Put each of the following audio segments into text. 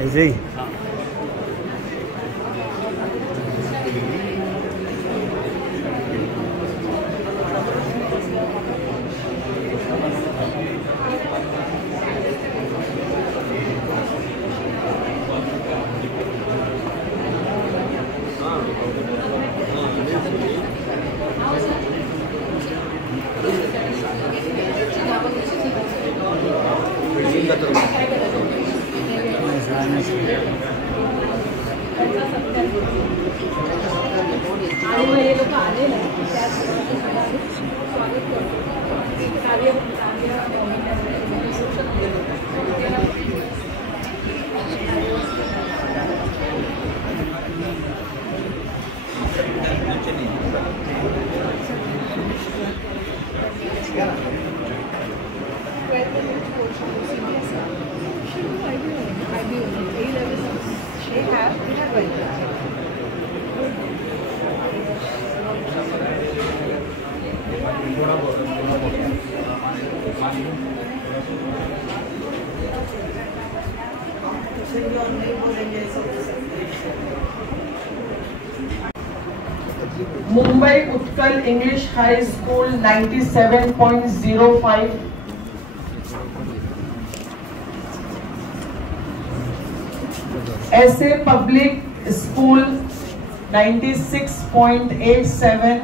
ऐसे ही Mumbai Utkal English high school 97.05, ऐसे public school 96.87,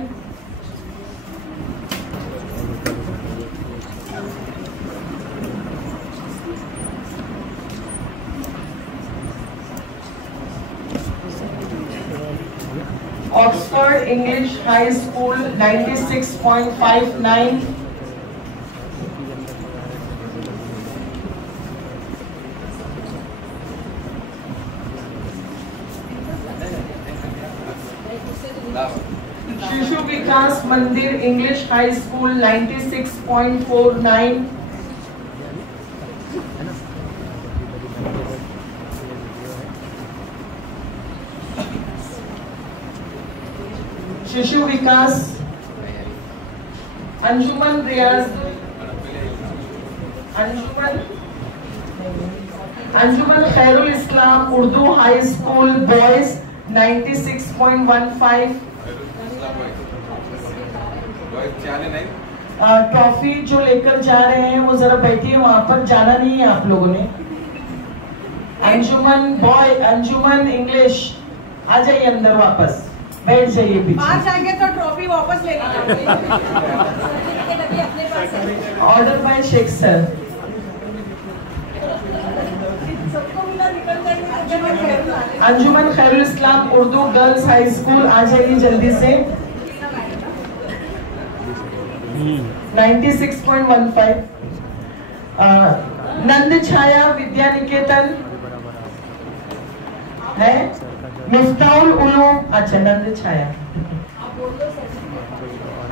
Oxford English high school 96.59, शिशु विकास मंदिर इंग्लिश हाई स्कूल 96.49, शिशु विकास अंजुमन रियाज अंजुमन Khairul Islam Urdu high school boys 96.15, trophy जो लेकर जा रहे हैं वो जरा बैठिए, वहां पर जाना नहीं है आप लोगों ने। अंजुमन इंग्लिश आ जाइए अंदर, वापस बैठ जाइए पीछे। बाहर जाएंगे तो ट्रॉफी वापस लेना order by Shaikh sir. Anjuman Khairul Islam Urdu girls high school आ जाइए जल्दी से। 96.15, नंद छाया विद्या निकेतन है, मिफ्ताउल उलूम, अच्छा नंद छाया,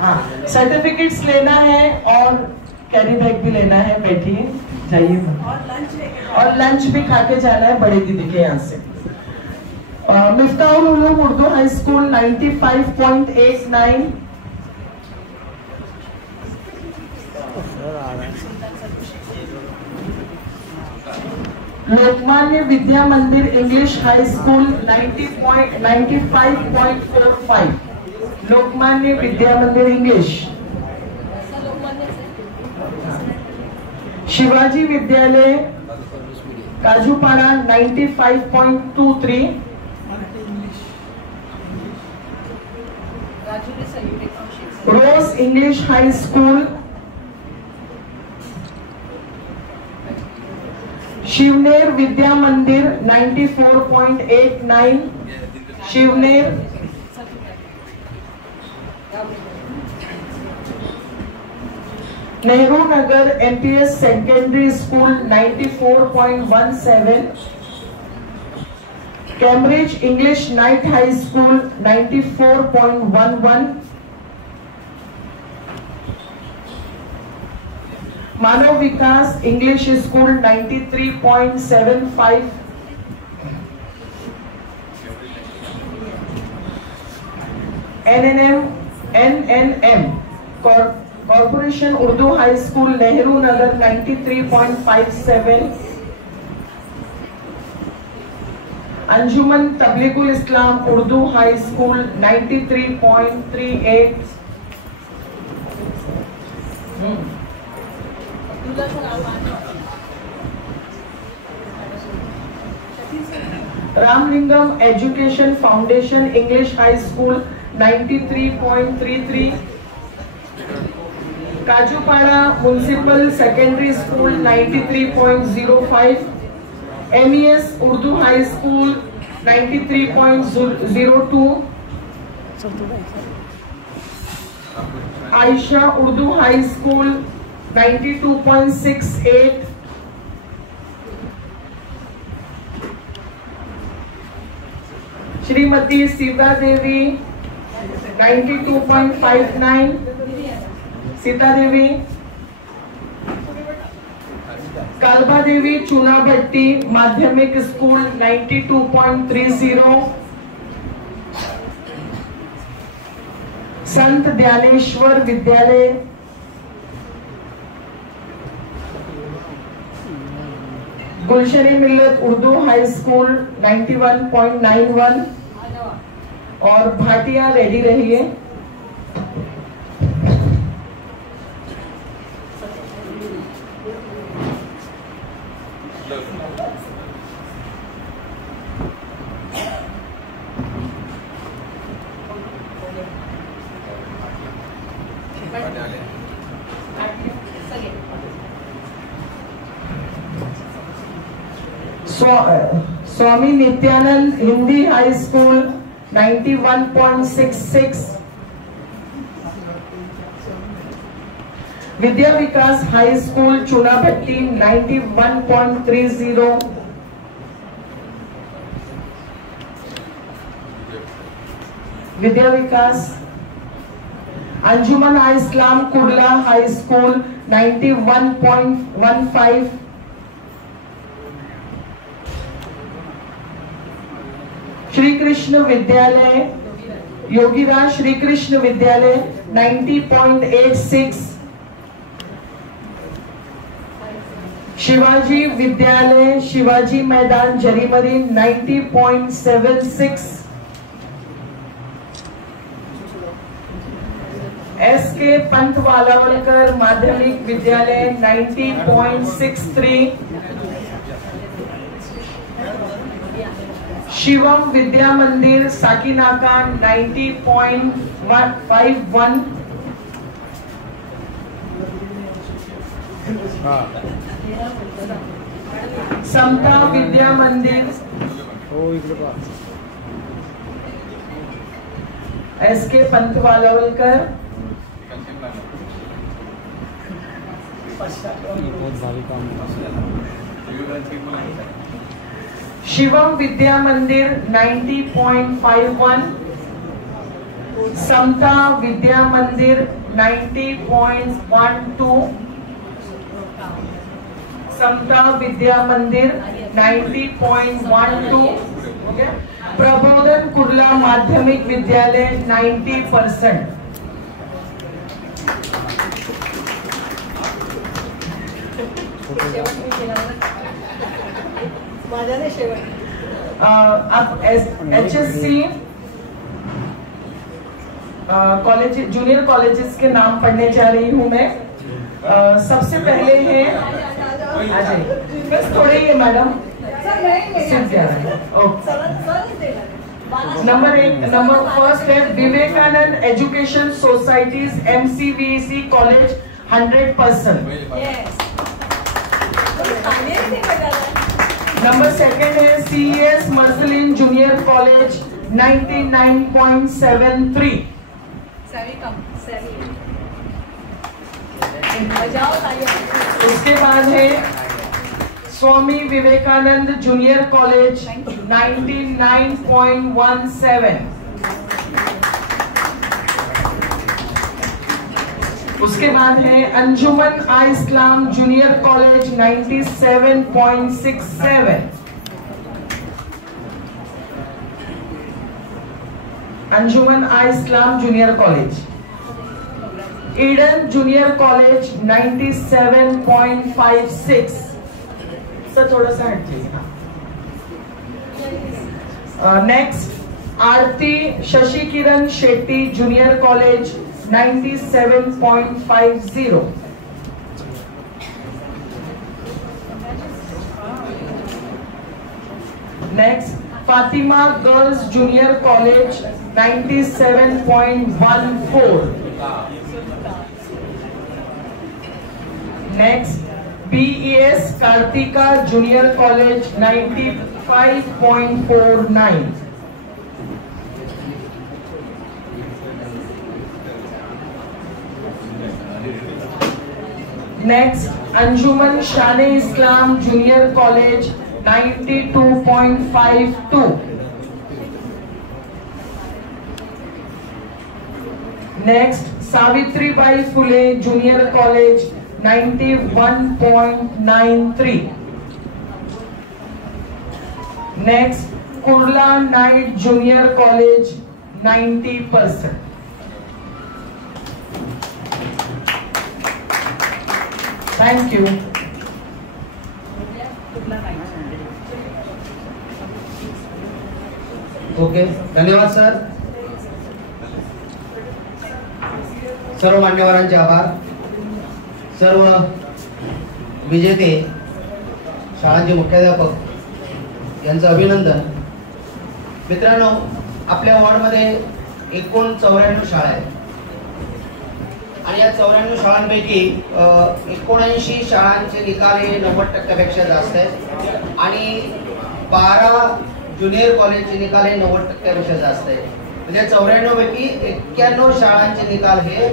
हाँ सर्टिफिकेट्स लेना है और कैरी बैग भी लेना है, बैठिए जाइए और लंच भी खा के जाना है बड़े दीदी के यहाँ से। Miftahul Uloom Urdu high school 95.89, Lokmanya Vidya Mandir English high school 95.45, Lokmanya Vidya Mandir English. Shivaji Vidyalaya Kajupada 95.23, Rose English high school, Shivner Vidya Mandir 94.89, Shivner. Nehru Nagar MPS secondary school 94.17, Cambridge English night high school 94.11, Manav Vikas English school 93.75, NNM corporation Urdu high school Nehru Nagar 93.57, Anjuman Tablighul Islam Urdu high school 93.38, Ramalingam education foundation English high school 93.33, Kajupada municipal secondary school 93.05, MES Urdu high school 93.02, Ayesha Urdu high school 92.68, Shrimati Sita Devi 92.59, Sita Devi, कालबा देवी चुनाभट्टी माध्यमिक school 92.30, संत ज्ञानेश्वर विद्यालय, गुलशनी मिल्लत Urdu high school 91.91, और Bhatia ready रहिए। स्वामी नित्यानंद हिंदी हाई school 91.66, विद्या विकास हाई school Chunabhatti 91.30, विद्या विकास, अंजुमन आई इस्लाम कुर्ला हाई school 91.15, Shri Krishna विद्यालय योगीराज श्री कृष्ण विद्यालय 90.86, शिवाजी विद्यालय शिवाजी मैदान Jarimari 90.76, SK Pant Walawalkar माध्यमिक विद्यालय 90.63, शिवम विद्या मंदिर साकीनाका 90.51, समता विद्या मंदिर SK पंत वालावलकर, शिवम विद्या मंदिर 90.51, समता विद्या मंदिर 90.12, समता विद्या मंदिर 90.12, प्रबोधन कुर्ला माध्यमिक विद्यालय 90%, अब HSC कॉलेज जूनियर कॉलेजेस के नाम पढ़ने जा रही हूँ मैं। सबसे पहले है बस थोड़े ही मैडम नंबर फर्स्ट है Vivekanand education society's MCVC college 100%। Number second है CES मर्सलिन जूनियर कॉलेज 99.73। उसके बाद है स्वामी विवेकानंद जूनियर कॉलेज 99.17। उसके बाद है Anjuman I Islam junior college 97.67। Anjuman I Islam junior college. Eden junior college 97.56। Sir थोड़ा सा हट जाइए। Next Aarti Shashi Kiran Shetty junior college 97.50. Next Fatima girls junior college 97.14. Next BES Kartika junior college 95.49. Next Anjuman Shane Islam junior college 92.52. Next Savitribai Phule junior college 91.93. Next Kurla night junior college 90%. Thank you. Okay, धन्यवाद sir. सर्व मान्यवरांचे आभार. सर्व विजेते शाळांचे मुख्याध्यापक यांचं अभिनंदन. मित्रांनो, आपल्या वॉर्डमध्ये एकूण 94 शाळा आहेत आणि या 94 शाळांपैकी 79 शाळांचे निकाल हे 90% जास्त आहेत आणि 12 ज्युनियर कॉलेजचे निकाल हे 90% जास्त आहेत. म्हणजे 94 पैकी 91 शाळांचे निकाल हे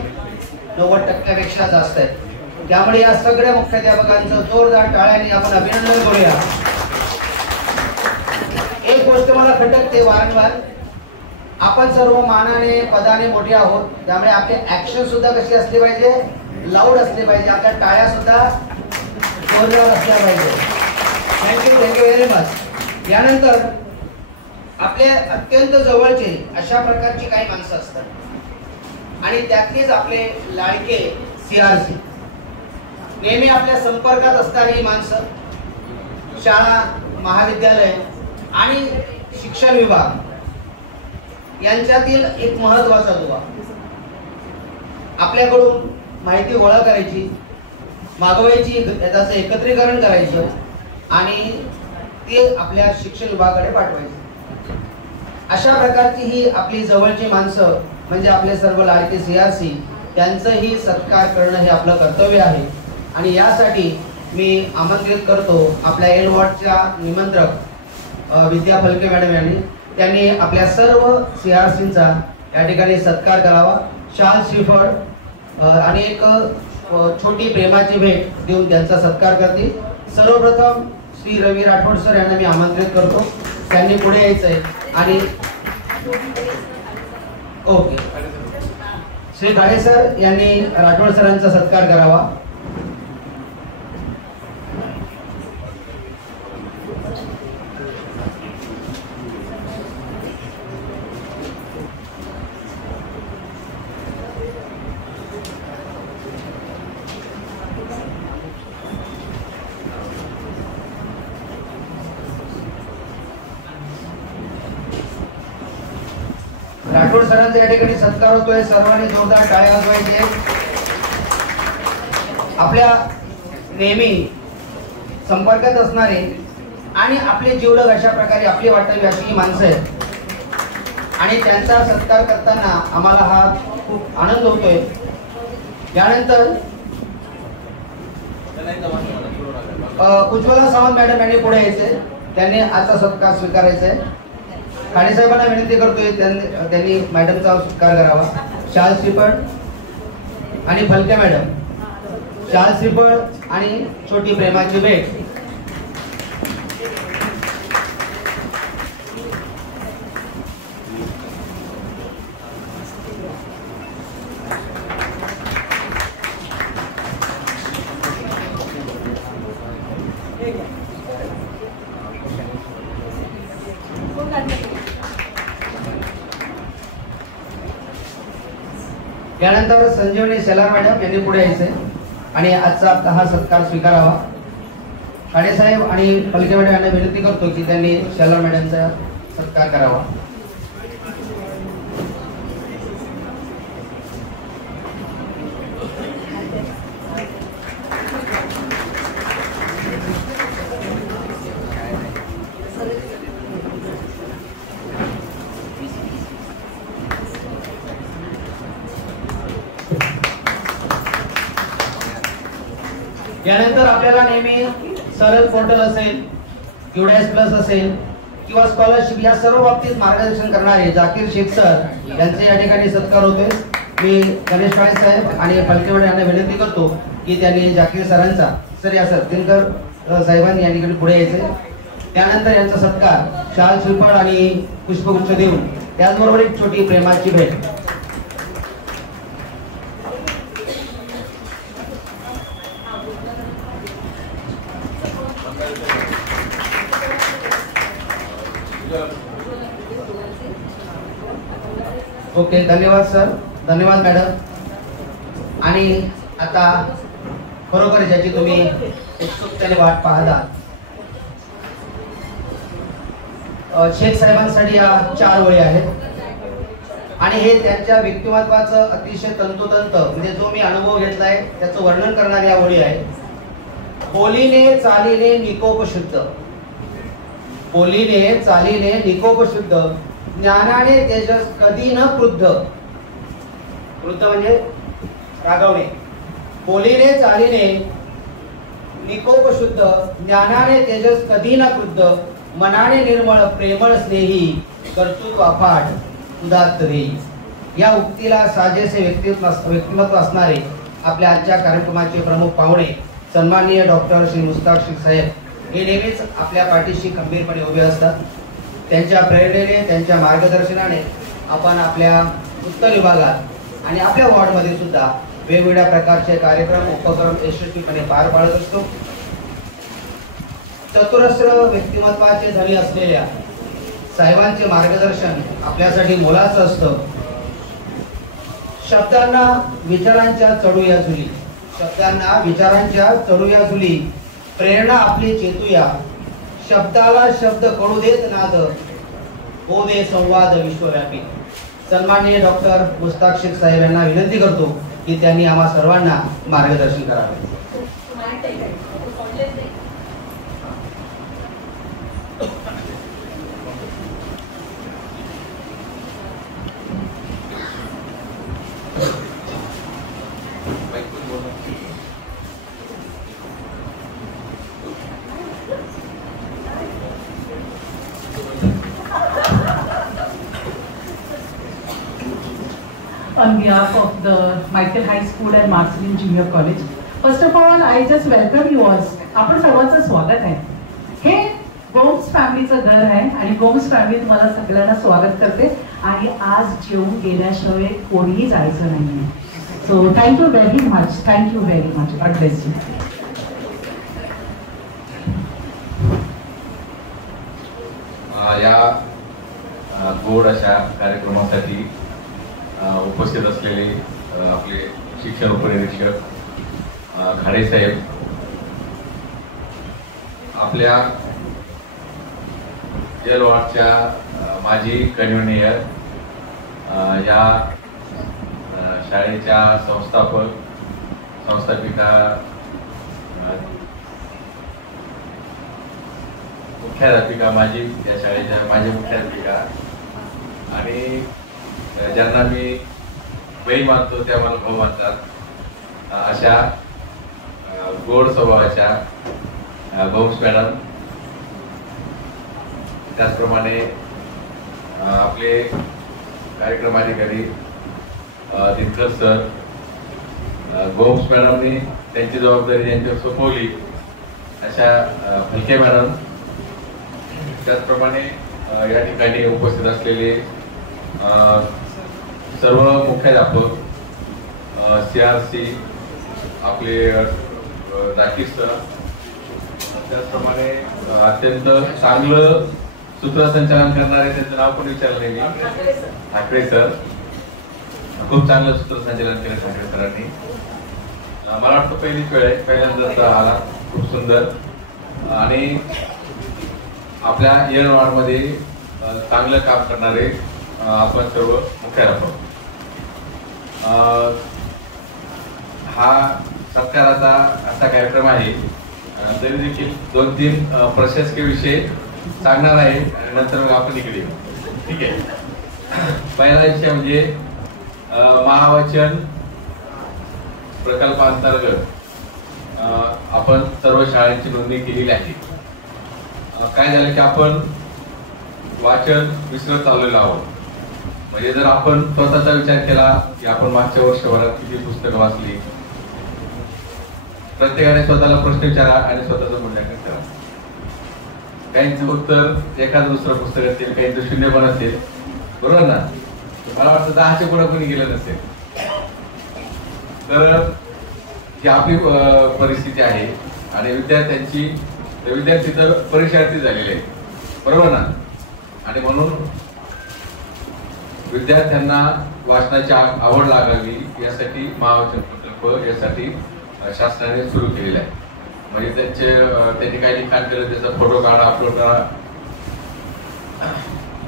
90% जास्त आहेत. त्यामुळे या सगळ्या मुख्याध्यापकांचं जोरदार टाळ्यांनी आपण अभिनंदन करूया. एक गोष्ट मला खटकते वारंवार, आपण सर्व मानाने पदाने मोठे आहोत, त्यामुळे आपले ऍक्शन सुद्धा कशी असले पाहिजे, लाऊड असले पाहिजे. आपल्या टाळ्या सुद्धा जोरदार असल्या पाहिजे. Thank you very much. यानंतर आपले अत्यंत जवळचे अशा प्रकारची काही माणसं असतात आणि त्यातलीच आपले लाडके CRC, नेहमी आपल्या संपर्कात असणारी माणसं, शाळा, महाविद्यालय आणि शिक्षण विभाग यांच्यातील एक महत्वाचा दुवा. आपल्याकडून माहिती गोळा करायची, मागवायची, त्याचं एकत्रीकरण करायचं आणि ते आपल्या शिक्षण विभागाकडे पाठवायचं. अशा प्रकारची ही आपली जवळची माणसं म्हणजे आपले सर्व लाडके CRC, त्यांचंही सत्कार करणं हे आपलं कर्तव्य आहे. आणि यासाठी मी आमंत्रित करतो आपल्या एल वॉर्डच्या निमंत्रक विद्या फलके मॅडम यांनी. त्यांनी आपल्या सर्व CRCंचा या ठिकाणी सत्कार करावा. शाल श्रीफळ आणि एक छोटी प्रेमाची भेट देऊन त्यांचा सत्कार करतील. सर्वप्रथम श्री रवी राठोड सर यांना मी आमंत्रित करतो. त्यांनी पुढे यायचंय आणि ओके, श्री खाडे सर यांनी राठोड सरांचा सत्कार करावा. राठोड सरांचा या ठिकाणी सत्कार होतोय. सर्वांनी जोरदार टाळ्या वाजवायचे. आपल्या नेहमी संपर्कात असणारे आणि आपले जीवलग अशा प्रकारे आपली वाटावी अशी ही माणसं आहेत आणि त्यांचा सत्कार करताना आम्हाला हा खूप आनंद होतोय. यानंतर उज्ज्वला सावंत मॅडम यांनी पुढे यायचे. त्यांनी आजचा सत्कार स्वीकारायचा आहे. खाडे साहेबांना विनंती करतोय त्यांनी मॅडमचा सत्कार करावा. शाल श्रीफळ आणि फलके मॅडम, शाल श्रीफळ आणि छोटी प्रेमाची भेट. यानंतर संजीवनी शेलार मॅडम यांनी पुढे यायचे आणि आजचा हा सत्कार स्वीकारावा. खाडे साहेब आणि फलके मॅडम यांना विनंती करतो की त्यांनी शेलार मॅडमचा सत्कार करावा. यानंतर आपल्याला नेहमी सरल पोर्टल असेल, क्यूडायस प्लस असेल किंवा स्कॉलरशिप या सर्व बाबतीत मार्गदर्शन करणारे जाकीर शेख सर यांचे या ठिकाणी सत्कार होतोय. मी गणेश काळे साहेब आणि फलकेवाडे यांना विनंती करतो की त्यांनी जाकीर सरांचा सर या सर दिनकर साहेबांनी या ठिकाणी पुढे यायचे. त्यानंतर यांचा सत्कार शाल श्रीफळ आणि पुष्पगुच्छ देऊन त्याचबरोबर एक छोटी प्रेमाची भेट. ओके, धन्यवाद सर, धन्यवाद मॅडम. आणि आता खरोखर ज्याची तुम्ही उत्सुकतेने वाट पाहता शेख साहेबांसाठी या 4 ओळी आहेत आणि हे त्यांच्या व्यक्तिमत्वाचं अतिशय तंतोतंत म्हणजे जो मी अनुभव घेतलाय त्याचं वर्णन करणाऱ्या या ओळी आहेत. बोलीने चालीने निकोप शुद्ध, बोलीने चालीने निकोप शुद्ध, ज्ञानाने तेजस कधी न क्रुद्ध. क्रुद्ध म्हणजे रागवणे. बोलीने चालीने निकोप शुद्ध, ज्ञानाने तेजस कधी न क्रुद्ध, मनाने निर्मळ प्रेमळ स्नेही, कर्तृत्व अफाट उदात्त देई. या उक्तीला साजेसे व्यक्तिमत्व असणारे आपल्या आजच्या कार्यक्रमाचे प्रमुख पाहुणे सन्माननीय डॉक्टर श्री मुस्ताक शेख साहेब हे नेहमीच आपल्या पाठीशी खंबीरपणे उभे असतात. त्यांच्या प्रेरणेने, त्यांच्या मार्गदर्शनाने आपण आपल्या उत्तर विभागात आणि आपल्या वॉर्डमध्ये सुद्धा वेगवेगळ्या प्रकारचे कार्यक्रम उपक्रम यशस्वीपणे पार पाडत असतो. चतुरस्र व्यक्तिमत्वाचे धनी असलेल्या साहेबांचे मार्गदर्शन आपल्यासाठी मोलाचं असतं. शब्दांना विचारांच्या चढूया झुली, शब्दांना विचारांच्या चढूया झुली, प्रेरणा आपली चेतूया, शब्दाला शब्द कळू देत नाद, हो दे संवाद विश्वव्यापी. सन्माननीय डॉक्टर मुस्ताक शेख साहेब यांना विनंती करतो की त्यांनी आम्हा सर्वांना मार्गदर्शन करावे. On behalf of the Michael High School and Marceline Junior College, first of all, I just welcome you all. आपण सर्वांचं स्वागत आहे. हे गोम्स फॅमिलीचं घर आहे आणि गोम्स फॅमिली तुम्हाला सगळ्यांना स्वागत करते आणि आज जेवून गेल्याशिवाय कोणीही जायचं नाही. So thank you very much, thank you very much. God bless you. या गोड अशा कार्यक्रमासाठी उपस्थित असलेले आपले शिक्षण उपनिरीक्षक खाडे साहेब, आपल्या जेल वॉर्डच्या माजी कन्व्हेनियर, या शाळेच्या संस्थापिका, मुख्याध्यापिका, माझी या शाळेच्या माझी मुख्याध्यापिका आणि ज्यांना मी बहीण मानतो त्या मला भाऊ मानतात, अशा गोड स्वभावाच्या गोम्स मॅडम, त्याचप्रमाणे आपले कार्यक्रम अधिकारी दिनकर सर, गोम्स मॅडमनी त्यांची जबाबदारी त्यांच्यावर सोपवली अशा फलके मॅडम, त्याचप्रमाणे या ठिकाणी उपस्थित असलेले सर्व मुख्याध्यापक, CRC आपले जाकीर सर, त्याचप्रमाणे अत्यंत चांगलं सूत्रसंचालन करणारे, त्यांचं नाव पण विचारलं नाही मी, ठाकरे सर, खूप चांगलं सूत्रसंचालन केलं ठाकरे सरांनी. मला वाटतं पहिलीच वेळ आहे, पहिल्यांदाच आला, खूप सुंदर. आणि आपल्या येरवाडमध्ये चांगलं काम करणारे आपण सर्व मुख्याध्यापक. हा सत्काराचा असा कार्यक्रम आहे. तरी देखील 2-3 प्रशासकीय विषय सांगणार आहे आणि नंतर मग आपण इकडे येऊ. ठीक आहे. पहिला विषय म्हणजे महावचन प्रकल्पांतर्गत आपण सर्व शाळांची नोंदणी केलेली आहे. काय झालं की आपण वाचन विसरत चाललेलो आहोत. म्हणजे जर आपण स्वतःचा विचार केला की आपण मागच्या वर्षभरात किती पुस्तकं वाचली, प्रत्येकाने स्वतःला प्रश्न विचारा आणि स्वतःचं मूल्यांकन करा. काहींचं उत्तर एखादं दुसरं पुस्तक असेल, काहींचं 0 पण असेल, बरोबर ना. मला वाटतं 10च्या पुढे कोणी गेलं नसेल. तर ही आपली परिस्थिती आहे आणि विद्यार्थी तर परीक्षार्थी झालेले आहेत, बरोबर ना. आणि म्हणून विद्यार्थ्यांना वाचनाची आवड लागावी यासाठी महावचन प्रकल्प यासाठी शासनाने सुरू केलेला आहे. म्हणजे त्यांनी काय लिखाण केलं त्याचा फोटो काढा, अपलोड करा.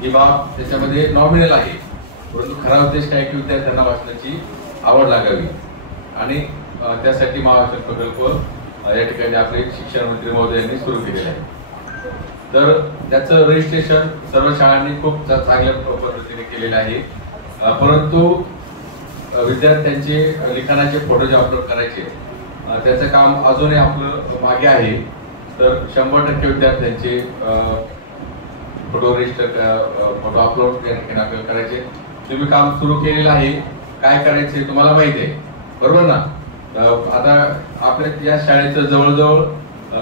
ही बाब त्याच्यामध्ये नॉमिनल आहे, परंतु खरा उद्देश काय की विद्यार्थ्यांना वाचनाची आवड लागावी आणि त्यासाठी महावचन प्रकल्प या ठिकाणी आपले शिक्षण मंत्री महोदय यांनी सुरू केलेला आहे. तर त्याचं रजिस्ट्रेशन सर्व शाळांनी खूप चांगल्या पद्धतीने केलेलं आहे. परंतु विद्यार्थ्यांचे लिखाणाचे फोटो जे अपलोड करायचे त्याचं काम अजूनही आपलं मागे आहे. तर 100% विद्यार्थ्यांचे फोटो रजिस्टर फोटो अपलोड या ठिकाणी आपल्याला करायचे. तुम्ही काम सुरू केलेलं आहे. काय करायचे तुम्हाला माहिती आहे, बरोबर ना. आता आपल्या या शाळेचं जवळजवळ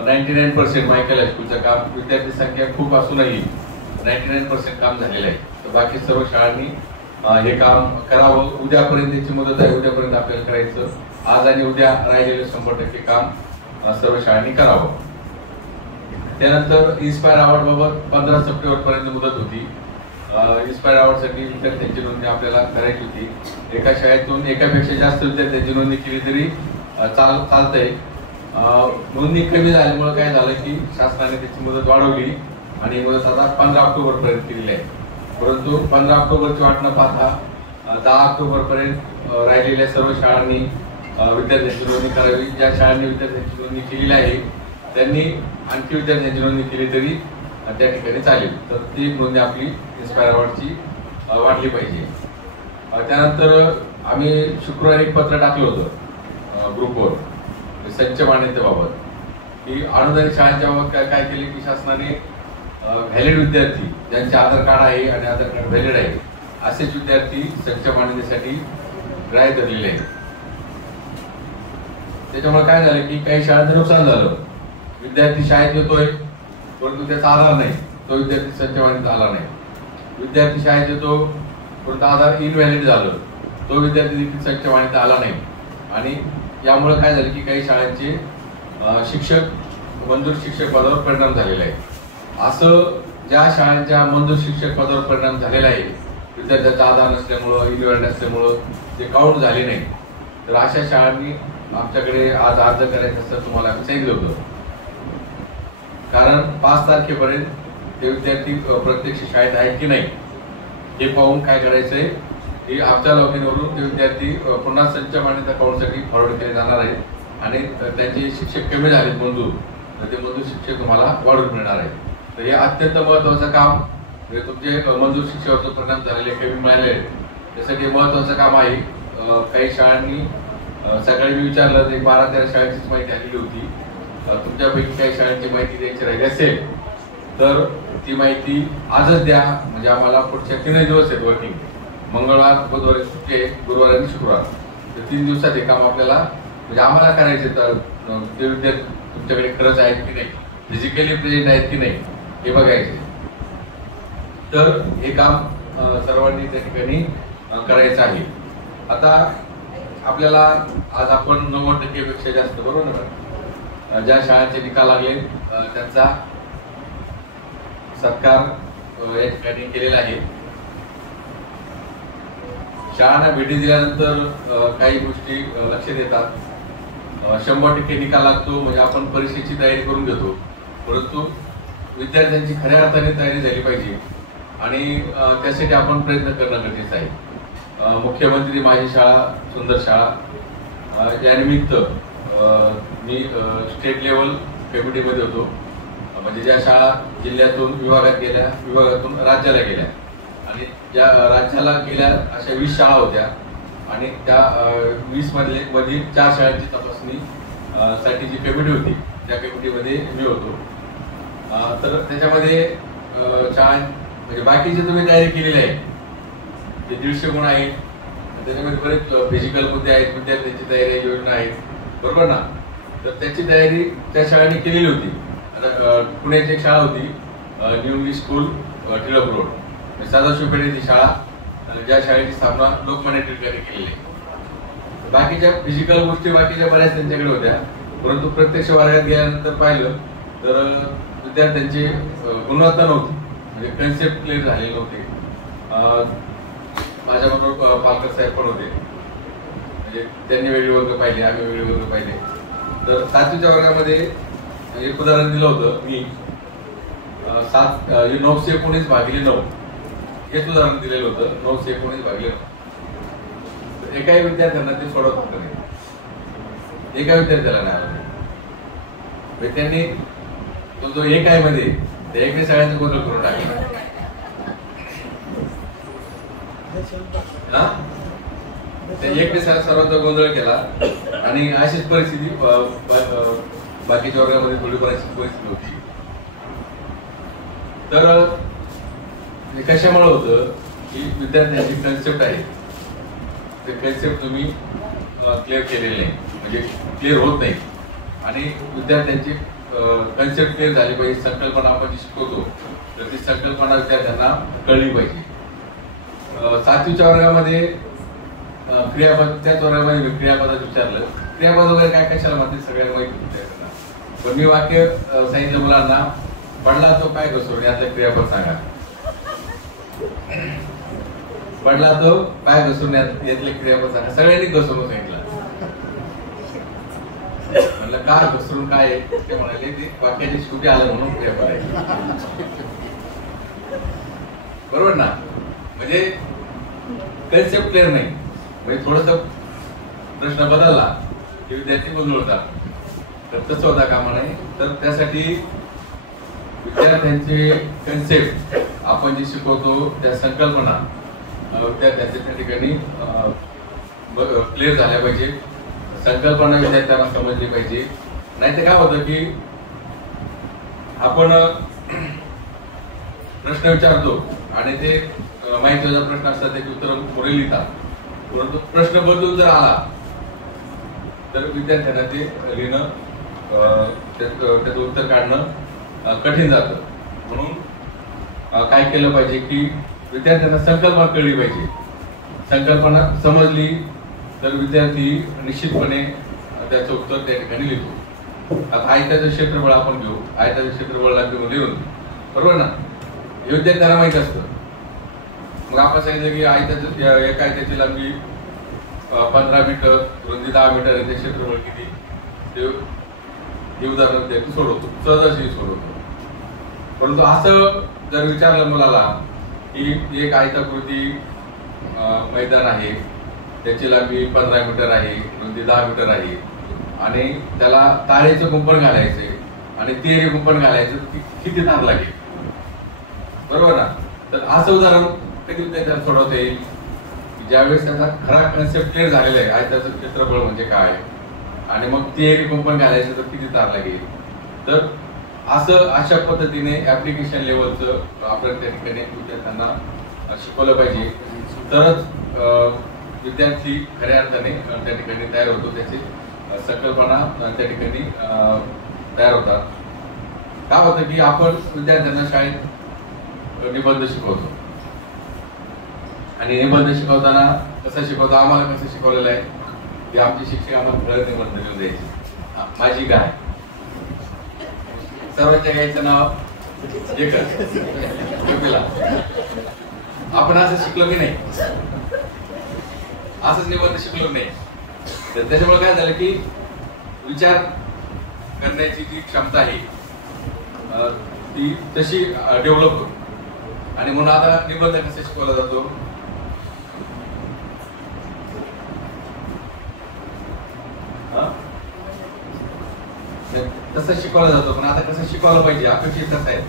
99% मायकेल हायस्कूलचं काम विद्यार्थी संख्या खूप असूनही 99% काम झालेलं आहे. तर बाकी सर्व शाळांनी हे काम करावं. उद्यापर्यंत त्याची मुदत आहे, उद्यापर्यंत आपल्याला करायचं. आज आणि उद्या राहिलेलं 100% काम सर्व शाळांनी करावं. त्यानंतर इन्स्पायर अवॉर्ड बाबत 15 सप्टेंबर पर्यंत मुदत होती. इन्स्पायर अवॉर्ड साठी विद्यार्थ्यांची नोंदणी आपल्याला करायची होती. एका शाळेतून एकापेक्षा जास्त विद्यार्थ्यांची नोंदणी केली तरी चालतंय. नोंदणी कमी झाल्यामुळे काय झालं की शासनाने त्याची मुदत वाढवली आणि मुदत आता 15 ऑक्टोबर पर्यंत केलेली आहे. परंतु 15 ऑक्टोबरची वाट न पाहता 10 ऑक्टोबर पर्यंत राहिलेल्या सर्व शाळांनी विद्यार्थ्यांची नोंदणी करावी. ज्या शाळांनी विद्यार्थ्यांची नोंदणी केलेली आहे त्यांनी आणखी विद्यार्थ्यांची नोंदणी केली तरी त्या ठिकाणी चालेल. तर ती नोंदणी आपली इन्स्पायर अवॉर्डची वाढली पाहिजे. त्यानंतर आम्ही शुक्रवारी एक पत्र टाकलं होतं ग्रुपवर संच मान्यतेबाबत की अनुदानित शाळांच्या बाबत काय केले की शासनाने व्हॅलिड विद्यार्थी ज्यांचे आधार कार्ड आहे आणि आधार कार्ड व्हॅलिड आहे असेच विद्यार्थी संच मान्यतेसाठी ग्राह्य धरलेले आहेत. त्याच्यामुळे काय झालं की काही शाळांचं नुकसान झालं. विद्यार्थी शाळेत येतोय परंतु त्याचा आधार नाही, तो विद्यार्थी संच मान्यता आला नाही. विद्यार्थी शाळेत येतो परंतु आधार इनव्हॅलिड झालं, तो विद्यार्थी देखील संच मान्यता आला नाही. आणि यामुळे काय झालं की काही शाळांचे मंजूर शिक्षक पदावर परिणाम झालेला आहे. असं ज्या शाळांच्या मंजूर शिक्षक पदावर परिणाम झालेला आहे विद्यार्थ्यांचा आधार नसल्यामुळं, इनव्हॅलिड असल्यामुळं ते काउंट झाले नाही, तर अशा शाळांनी आमच्याकडे आज अर्ज करायचं असं तुम्हाला आम्ही सांगितलं होतं. कारण 5 तारखेपर्यंत ते विद्यार्थी प्रत्यक्ष शाळेत आहेत की नाही हे पाहून काय करायचंय की आमच्या लॉगिनवरून ते विद्यार्थी पुन्हा संच मान्यता अकाउंटसाठी फॉरवर्ड केले जाणार आहेत आणि त्यांचे शिक्षक कमी झालेत मंजूर, तर ते मंजूर शिक्षक तुम्हाला वाढवून मिळणार आहे. तर हे अत्यंत महत्वाचं काम, म्हणजे तुमचे मंजूर शिक्षकावर परिणाम झालेले कमी मिळाले त्यासाठी महत्वाचं काम आहे. काही शाळांनी सकाळी मी विचारलं तर 12-13 शाळांचीच माहिती आलेली होती. तुमच्यापैकी काही शाळांची माहिती द्यायची राहिली असेल तर ती माहिती आजच द्या. म्हणजे आम्हाला पुढच्या 3 दिवस आहेत वर्किंग, मंगळवार, बुधवारी सुट्टी आहे, गुरुवार आणि शुक्रवार. तर 3 दिवसात हे काम आपल्याला म्हणजे आम्हाला करायचे. तर ते विद्यार्थी तुमच्याकडे खरंच आहेत की नाही, फिजिकली प्रेझेंट आहेत की नाही हे बघायचे. तर हे काम सर्वांनी त्या ठिकाणी करायचं आहे. आता आपल्याला आज आपण 90% पेक्षा जास्त, बरोबर ना, ज्या शाळांचे निकाल लागले त्यांचा सत्कार या ठिकाणी केलेला आहे. शाळांना भेटी दिल्यानंतर काही गोष्टी लक्षात येतात. 100% निकाल लागतो म्हणजे आपण परीक्षेची तयारी करून घेतो, परंतु विद्यार्थ्यांची खऱ्या अर्थाने तयारी झाली पाहिजे. आणि त्यासाठी आपण प्रयत्न करणं गरजेचं आहे. मुख्यमंत्री माझी शाळा सुंदर शाळा या निमित्त मी स्टेट लेवल कमिटीमध्ये होतो. म्हणजे ज्या शाळा जिल्ह्यातून विभागात गेल्या, विभागातून राज्याला गेल्या आणि ज्या राज्याला गेल्या अशा 20 शाळा होत्या आणि त्या 20 मधील 4 शाळांची तपासणी साठी जी कमिटी होती त्या कमिटीमध्ये मी होतो. तर त्याच्यामध्ये म्हणजे बाकीचे तुम्ही तयारी केलेली आहे, ते 150 गुण आहेत, त्याच्यामध्ये बरेच फिजिकल मुद्दे आहेत, विद्यार्थ्यांची तयारी योजना आहेत, बरोबर ना. तर त्याची तयारी त्या शाळांनी केलेली होती. आता पुण्याची एक शाळा होती new English school Tilak road, Sadashiv पेठेची शाळा, ज्या शाळेची स्थापना लोकमान्य टिळकांनी केलेली आहे. बाकीच्या फिजिकल गोष्टी बाकीच्या बऱ्याच त्यांच्याकडे होत्या, परंतु प्रत्यक्ष वर्गात गेल्यानंतर पाहिलं तर विद्यार्थ्यांची गुणवत्ता नव्हती, म्हणजे कन्सेप्ट क्लिअर झालेले नव्हते. माझ्याबरोबर पालकर साहेब पण होते, म्हणजे त्यांनी वेगळे वर्ग पाहिले, आम्ही वेगळे वर्ग पाहिले. तर 7वीच्या वर्गामध्ये एक उदाहरण दिलं होतं मी, 919 भागिले 9 हेच उदाहरण दिलेलं होतं. 919 भागिले 9 एकाही विद्यार्थ्यांना ते सोडत होतं नाही, एका विद्यार्थ्याला नाही आलं. त्यांनी जो एक आहे मध्ये त्या एकने सगळ्यांचा गोंधळ करून टाकला. त्या एकने सर्वांचा गोंधळ केला आणि अशीच परिस्थिती बाकीच्या वर्गामध्ये थोडीफार अशी परिस्थिती होती. तर कशामुळे होतं की विद्यार्थ्यांची कन्सेप्ट आहे ते कन्सेप्ट तुम्ही क्लिअर केलेले नाही, म्हणजे क्लिअर होत नाही. आणि विद्यार्थ्यांची कन्सेप्ट क्लिअर झाली पाहिजे. संकल्पना आपण जी शिकवतो तर ती संकल्पना विद्यार्थ्यांना कळली पाहिजे. 7वीच्या वर्गामध्ये क्रियापद, त्याच वर्गामध्ये मी क्रियापदात विचारलं, क्रियापद वगैरे काय कशाला म्हणते सगळ्यांना माहिती विद्यार्थ्यांना. पण मी वाक्य सांगितलं मुलांना, पडला तो काय घसरून यातलं क्रियापद सांगा. पडला तो काय घसरून यातले क्रियापद सांगा. सगळ्यांनी घसरून सांगितलं. म्हणलं का घसरून काय आहे ते म्हणाले ते वाक्याची शेवटी आलं म्हणून क्रियापद आहे, बरोबर ना. म्हणजे कन्सेप्ट क्लिअर नाही, म्हणजे थोडस प्रश्न बदलला की विद्यार्थी गोंधळतात, तर तसं होता कामा नाही. तर त्यासाठी विद्यार्थ्यांचे कन्सेप्ट आपण जे शिकवतो त्या संकल्पना विद्यार्थ्यांच्या त्या ठिकाणी क्लिअर झाल्या पाहिजे. संकल्पना विद्यार्थ्यांना समजली पाहिजे. नाही तर काय होतं की आपण प्रश्न विचारतो आणि ते माहितीचा प्रश्न असतात त्याची उत्तर पुढे लिहितात, परंतु प्रश्न बदलून जर आला तर विद्यार्थ्यांना ते लिहिणं, त्याचं उत्तर काढणं कठीण जातं. म्हणून काय केलं पाहिजे की विद्यार्थ्यांना संकल्पना कळली पाहिजे. संकल्पना समजली तर विद्यार्थी निश्चितपणे त्याचं उत्तर त्या ठिकाणी लिहितो. आता आयत्याचं क्षेत्रफळ आपण घेऊ, आयत्याचं क्षेत्रफळ लिहून, बरोबर ना, हे विद्यार्थ्यांना माहित असतं. मग आपण सांगितलं की आयत्याचं एका आयत्याची लांबी 15 मीटर, रुंदी 10 मीटर आहे, ते क्षेत्रफळ किती, ते उदाहरण विद्यार्थी सोडवतो, सहजासहजी सोडवतो. परंतु असं जर विचारलं मुलाला की एक आयताकृती मैदान आहे, त्याची लांबी 15 मीटर आहे, रुंदी 10 मीटर आहे आणि त्याला तारेचं कुंपण घालायचे आणि तेरे कुंपण घालायचं, किती तार लागेल, बरोबर ना. तर असं उदाहरण कधी विद्यार्थ्यांना सोडवता येईल ज्यावेळेस त्याचा खरा कन्सेप्ट क्लिअर झालेला आहे, आयताचं क्षेत्रफळ म्हणजे काय आणि मग तेरे कुंपण घालायचं तर किती तार लागेल. तर अशा पद्धतीने ऍप्लिकेशन लेवलचं आपण त्या ठिकाणी विद्यार्थ्यांना शिकवलं पाहिजे, तरच विद्यार्थी खऱ्या अर्थाने त्या ठिकाणी तयार होतो, त्याची संकल्पना त्या ठिकाणी तयार होतात. काय होतं की आपण विद्यार्थ्यांना शाळेत निबंध शिकवतो आणि निबंध शिकवताना कसं शिकवतो, आम्हाला कसं शिकवलेलं आहे की आमचे शिक्षक आम्हाला फळत निबंध लिहून द्यायचे. माझी गाय, सर्वांच्या गायचं नाव आपण असं शिकलो की नाही, असंच निबंध शिकलो नाही. तर त्याच्यामुळे काय झालं की विचार करण्याची जी क्षमता आहे ती तशी डेव्हलप होते आणि म्हणून आता निबंध कसा शिकवला जातो, तसं शिकवला जातो. पण आता कसं शिकवलं पाहिजे अपेक्षित कसं आहे,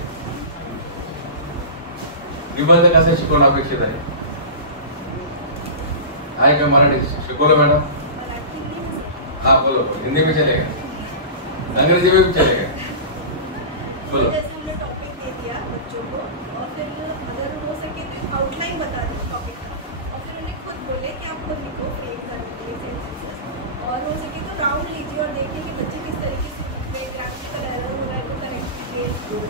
निबंध कसं शिकवणं अपेक्षित आहे का? मराठी शिकवलं मॅडम? हाँ बोलो, हिंदी में चलेगा, अंग्रेजी में भी चलेगा, बोलो। जैसे हमने टॉपिक दे दिया बच्चों को और फिर अगर हो सके तो आउटलाइन बता दें टॉपिक का और फिर उन्हें खुद बोले कि आप खुद लिखो और हो सके तो राउंड लीजिए और देखिए कि बच्चे किस तरीके से ग्रामेटिकल एरर हो रहा है तो करेक्ट कीजिए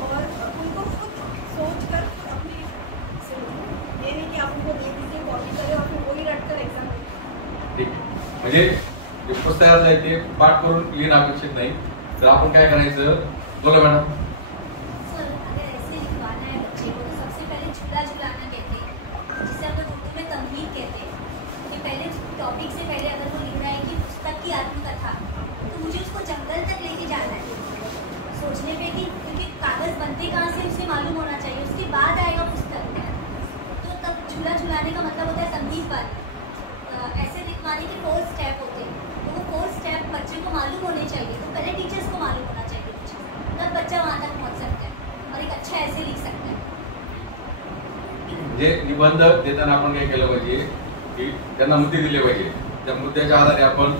और उनको खुद सोच कर अपनी ये नहीं कि आप उनको दे दीजिए कॉपी करें और फिर वही रट कर एग्जाम दें। ठीक, म्हणजे जे पुस्तकात आहे ते पाठ करून लिहिणं अपेक्षित नाही, तर आपण काय करायचं? बोला मॅडम। सर अगर ऐसे लिखवाना है बच्चे को तो सबसे पहले झूला झुलाना कहते हैं, जिसे हम लोग उर्दू में तमहीद कहते हैं कि पहले टॉपिक से पहले अगर वो लिख रहा है कि पुस्तक की आत्मकथा तो मुझे उसको जंगल तक लेके जाना है सोचने पे कि क्योंकि कागज बनते कहाँ से उसे मालूम होना चाहिए, उसके बाद आएगा पुस्तक। तो तब झूला झुलाने का मतलब होता है तमहीद बात। ऐसे लिखवाने के 4 स्टेप होते हैं, तो वो 4 स्टेप बच्चे को मालूम होने चाहिए, तो पहले टीचर्स को मालूम होना चाहिए तब बच्चा वहाँ तक पहुँच सकता है और एक अच्छा ऐसे लिख सकता है। म्हणजे निबंध देताना आपण काय केलं पाहिजे की त्यांना मुद्दे दिले पाहिजे, त्या मुद्द्याच्या आधारे आपण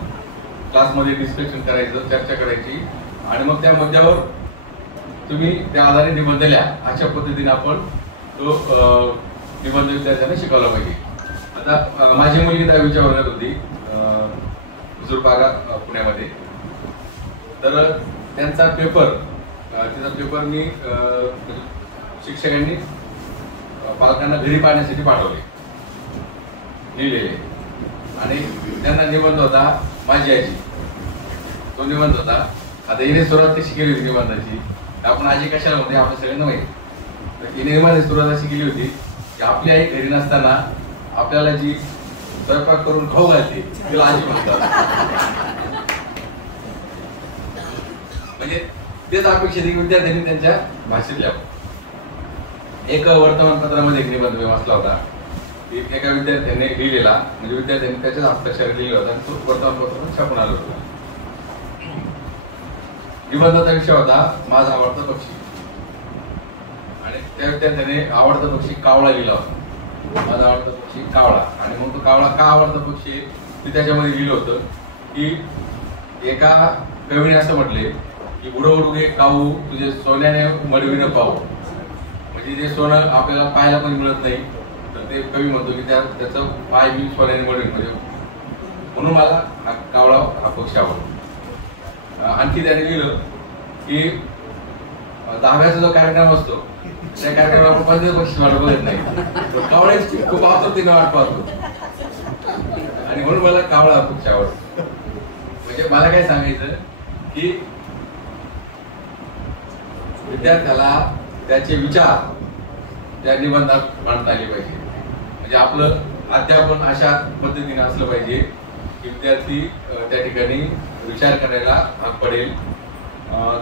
क्लासमध्ये डिस्कशन करायचं, चर्चा करायची आणि मग त्या मुद्द्यावर तुम्ही त्या आधारे निबंध लिहा, अशा पद्धतीने आपण तो निबंध विद्यार्थ्यांना शिकवला पाहिजे। आता माझी मुलगी 10वीच्या वर्गात होती हुजूरपागा पुण्यामध्ये, तर त्यांचा पेपर तिचा पेपर मी शिक्षकांनी पालकांना घरी पाहण्यासाठी पाठवले, लिहिलेले, आणि त्यांना निबंध होता माझी आजी, तो निबंध होता। आता हिने सुरुवात कशी केली होती निबंधाची, आपण आजी कशाला होते आपल्या सगळ्यांना माहिती, तर हिने निबंधाची सुरुवात अशी केली होती की आपली आई घरी नसताना आपल्याला जी स्वयंपाक करून खाऊ घालते तिला आजी म्हणतात। म्हणजे तेच अपेक्षित की विद्यार्थ्यांनी त्यांच्या भाषेत लिहावं। एक वर्तमानपत्रामध्ये एक निबंध मी वाचला होता, एका विद्यार्थ्याने लिहिलेला, म्हणजे विद्यार्थ्यांनी त्याच्याच हस्ताक्षरात लिहिला होता आणि तो वर्तमानपत्रात छापून आला होता। निबंधाचा विषय होता माझा आवडता पक्षी, आणि त्या विद्यार्थ्याने आवडता पक्षी कावळा लिहिला होता, माझा आवडता पक्षी कावळा। आणि मग तो कावळा का आवडता पक्षी ते त्याच्यामध्ये लिहिलं होतं की एका कवीने असं म्हटले की उडो उडगे काऊ तुझे सोन्याने मडविनं पाहू, म्हणजे जे सोनं आपल्याला पाहायला पण मिळत नाही, तर ते कवी म्हणतो की त्याचं पाय मी सोन्याने मडवीन, म्हणजे म्हणून मला हा कावळा हा पक्षी आवडतो। आणखी त्याने लिहिलं की 10व्याचा जो कार्यक्रम असतो त्या कार्यक्रमात आपण कोणत्याच पक्षी वाट बघत नाही, कावळ्याची खूप आतुरतेने वाट पाहतो, आणि म्हणून मला कावळा हा पक्षी आवडतो। म्हणजे मला काय सांगायचं की विद्यार्थ्याला त्याचे विचार त्या निबंधात मांडता आले पाहिजे, म्हणजे आपलं अध्यापन अशा पद्धतीने असलं पाहिजे की विद्यार्थी त्या ठिकाणी विचार करायला भाग पडेल,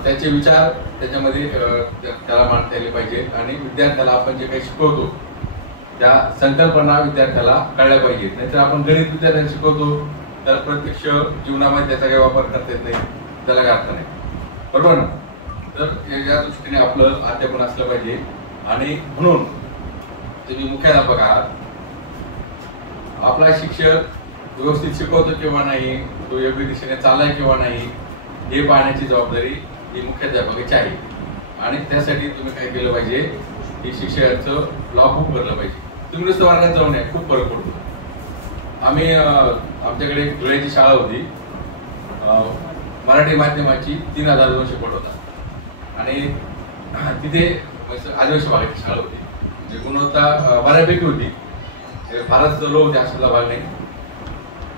त्याचे विचार त्याच्यामध्ये त्याला मांडता आले पाहिजेत, आणि विद्यार्थ्याला आपण जे काही शिकवतो त्या संकल्पना विद्यार्थ्याला कळल्या पाहिजेत। नाहीतर आपण गणित विद्यार्थ्यांना शिकवतो तर प्रत्यक्ष जीवनामध्ये त्याचा काही वापर करता येत नाही, त्याला काय अर्थ नाही, बरोबर ना? तर या दृष्टीने आपलं अध्यापन असलं पाहिजे, आणि म्हणून तुम्ही मुख्याध्यापक आहात, आपला शिक्षक व्यवस्थित शिकवतो किंवा नाही, तो योग्य दिशेने चाललाय किंवा नाही, हे पाहण्याची जबाबदारी ही मुख्याध्यापकाची आहे। आणि त्यासाठी तुम्ही काय केलं पाहिजे की शिक्षकाचं लॉ बुक भरलं पाहिजे। तुम्ही नुसतं वर्गात जाऊन या, खूप फरक पडतो। आम्ही आमच्याकडे एक धुळ्याची शाळा होती, मराठी माध्यमाची 3200 पट होता, आणि तिथे आदिवासी भागाची शाळा होती, जी गुणवत्ता बऱ्यापैकी होती, फारच लो होते अशातला भाग नाही,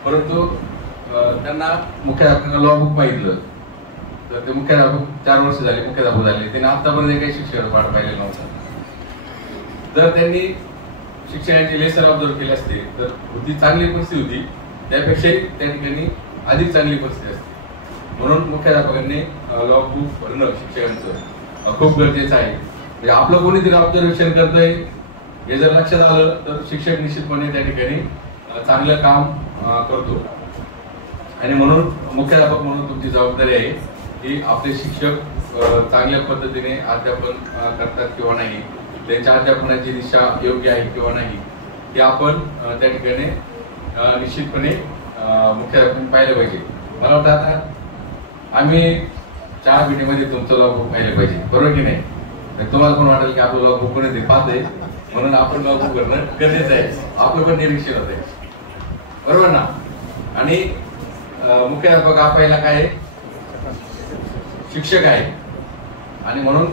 परंतु त्यांना मुख्याध्यापकांना लॉ बुक मागितलं तर ते मुख्याध्यापक 4 वर्ष झाले मुख्याध्यापक झाले, त्यांनी आतापर्यंत काही शिक्षण पाठ पाहिलेलं नव्हतं। जर त्यांनी शिक्षणाची लेसन ऑब्झर्व केली असते तर होती चांगली परिस्थिती होती, त्यापेक्षाही त्या ठिकाणी अधिक चांगली परिस्थिती असते। म्हणून मुख्याध्यापकांनी लॉ बुक भरणं शिक्षकांचं खूप गरजेचं आहे। म्हणजे आपलं कोणीतरी ऑब्झर्वेशन करतंय हे जर लक्षात आलं तर शिक्षक निश्चितपणे त्या ठिकाणी चांगलं काम करतो. आणि म्हणून मुख्याध्यापक म्हणून तुमची जबाबदारी आहे की आपले शिक्षक चांगल्या पद्धतीने अध्यापन करतात किंवा नाही, त्यांच्या अध्यापनाची दिशा योग्य आहे किंवा नाही हे आपण त्या ठिकाणी निश्चितपणे मुख्याध्यापक पाहिलं पाहिजे. मला वाटतं आता आम्ही चहा पिढीमध्ये तुमचं लॉगबुक पाहिलं पाहिजे, बरोबर की नाही? तुम्हाला पण वाटेल की आपलं लॉगबुक कोणी ते पाहतंय म्हणून आपण लॉगबुक करणं गरजेचं आहे, आपलं पण निरीक्षण होत आहे, बरोबर ना? आणि मुख्याध्यापक हा पहिला काय शिक्षक आहे आणि म्हणून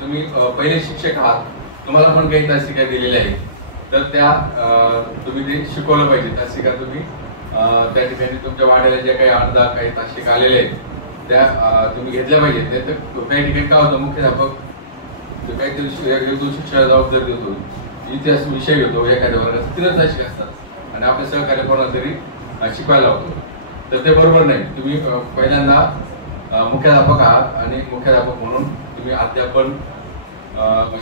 तुम्ही पहिले शिक्षक आहात. तुम्हाला पण काही तासिका दिलेल्या आहेत तर त्या तुम्ही ते शिकवलं पाहिजे. तासिका तुम्ही त्या ठिकाणी तुमच्या वाड्याला जे काही अर्धा काही तासिका आलेले आहेत त्या तुम्ही घेतल्या पाहिजेत. नाही तर काही ठिकाणी काय होतं, मुख्याध्यापक काहीतरी एक दोन शिक्षकाला जबाबदारी देतो, इतिहास विषय घेतो एखाद्या वर्गात 3 तासिका असतात आणि आपल्या सहकार्य कोणाला तरी शिकवायला लावतो, तर ते बरोबर नाही. तुम्ही पहिल्यांदा मुख्याध्यापक आहात आणि मुख्याध्यापक म्हणून तुम्ही अध्यापन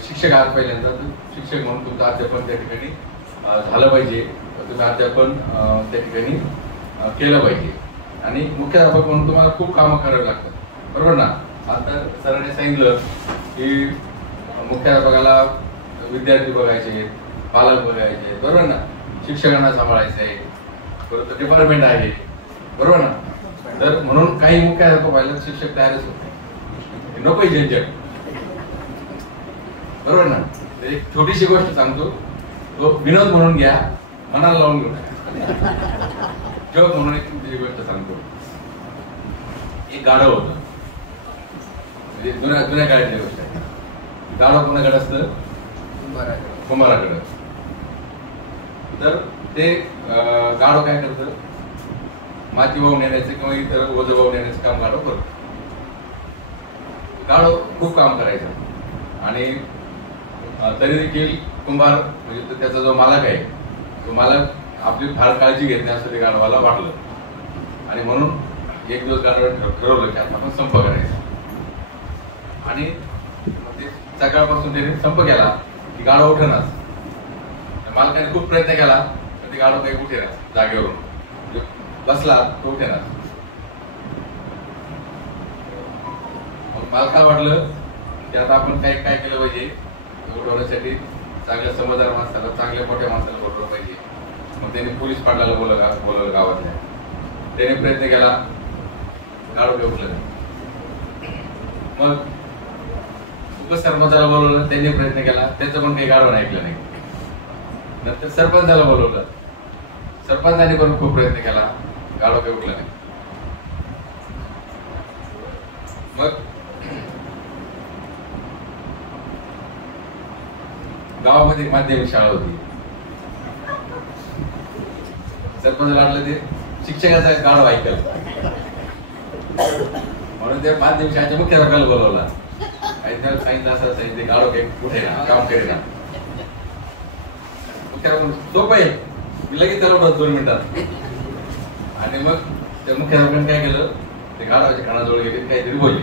शिक्षक आहात पहिल्यांदा, तर शिक्षक म्हणून तुमचं अध्यापन त्या ठिकाणी झालं पाहिजे, तुम्ही अध्यापन त्या ठिकाणी केलं पाहिजे. आणि मुख्याध्यापक म्हणून तुम्हाला खूप कामं करावी लागतात, बरोबर ना? आता सरांनी सांगितलं की मुख्याध्यापकाला विद्यार्थी बघायचे, पालक बघायचे, बरोबर ना? शिक्षकांना सांभाळायचं आहे, परत डिपार्टमेंट आहे, बरोबर ना? तर म्हणून काही मुख्याध्यापक व्हायला शिक्षक तयारच होते, नको झंझट, बरोबर ना? एक छोटीशी गोष्ट सांगतो, तो विनोद म्हणून घ्या, मनाला लावून घेऊ नका. जोक म्हणून एक छोटीशी गोष्ट सांगतो. एक गाढव होतं, म्हणजे जुन्या काळातली गोष्ट आहे. गाढव कोणाकडे असतं? कुंभाराकडे. तर ते गाढव काय करतं, माती वाहून नेण्याचं किंवा इतर ओझं वाहून नेण्याचं काम गाढव करतो. गाढव खूप काम करायचं आणि तरी देखील कुंभार म्हणजे त्याचा जो मालक आहे तो मालक आपली फार काळजी घेत नाही असं ते गाढवाला वाटलं आणि म्हणून एक दिवस गाढवाने ठरवलं की आता आपण संप करायचा. आणि ते सकाळपासून त्याने संप केला की गाढव उठेनाच. मालकाने खूप प्रयत्न केला तर ते गाढव काही उठेनाच, जागेवरून बसला तो उठेनाच. मालकाला वाटलं की आता आपण काय काय केलं पाहिजे, उठवण्यासाठी चांगल्या समजदार माणसाला, चांगल्या मोठ्या माणसाला बोलवलं पाहिजे. मग त्याने पोलीस पाटलाला बोलवलं गावातल्या. त्याने प्रयत्न केला, गाढव काही उठलं. मग उपसरपंचाला बोलवलं, त्यांनी प्रयत्न केला, त्याचं पण काही गाढव ऐकलं नाही. नंतर सरपंचाला बोलवलं, सरपंचाने पण खूप प्रयत्न केला, गाढव काही उठलं नाही. मग गावामध्ये माध्यमिक शाळा होती. सरपंच वाटलं ते शिक्षकाचा गाढव ऐकल म्हणून ते माध्यमिक शाळेच्या मुख्याध्यापकाला बोलवला आणि त्याला सांगितलं असं ते गाढव काही कुठे ना काम करेना. मुख्याध्यापक सोपं आहे, मी लगेच त्याला उठवतो 2 मिनिटात. आणि मग त्या मुख्याध्यापकाने काय केलं, ते गाढवाच्या कानाजवळ गेले, काहीतरी बोलले.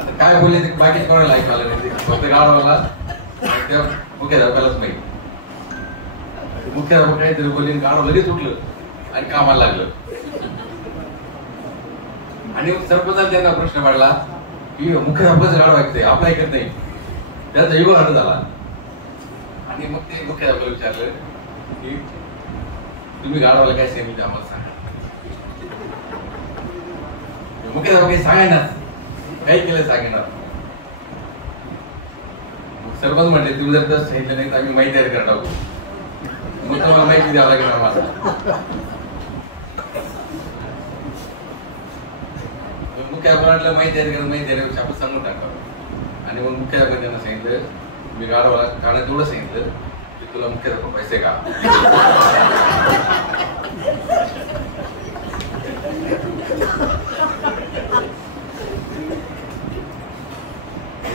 आता काय बोलले ते बाकीच कोणाला ऐकायला नाही, फक्त गाढवाला त्या मुख्याध्यापकालाच माहिती. मुख्याध्यापक काहीतरी बोलले, गाढव लगेच उठलं आणि कामाला लागलं. आणि सरपंचाला त्यांना प्रश्न पडला की मुख्याध्यापकाचं गाढव ऐकतंय, आपलं ऐकत नाही. त्याचा युग हट झाला. आणि मग ते मुख्याध्यापकाला विचारलं की तुम्ही गाढवाला काय सांगितलं आम्हाला सांगा. मुख्याध्यापक काही सांगायनाच, काही केलं सांगणार. सरपंच म्हटले तुम्ही जर तसं सांगितलं नाही तर आम्ही माहिती तयार करणार आहोत, मग तुम्हाला माहिती द्यावं लागेल आम्हाला. मुख्याध्यापकाला माहिती तयार करून माहिती तयार आपण सांगून टाकावं. आणि मग मुख्याध्यापक त्यांना सांगितलं, मी गाढवाला कानात एवढं सांगितलं की तुला मुख्याध्यापक पैसे का.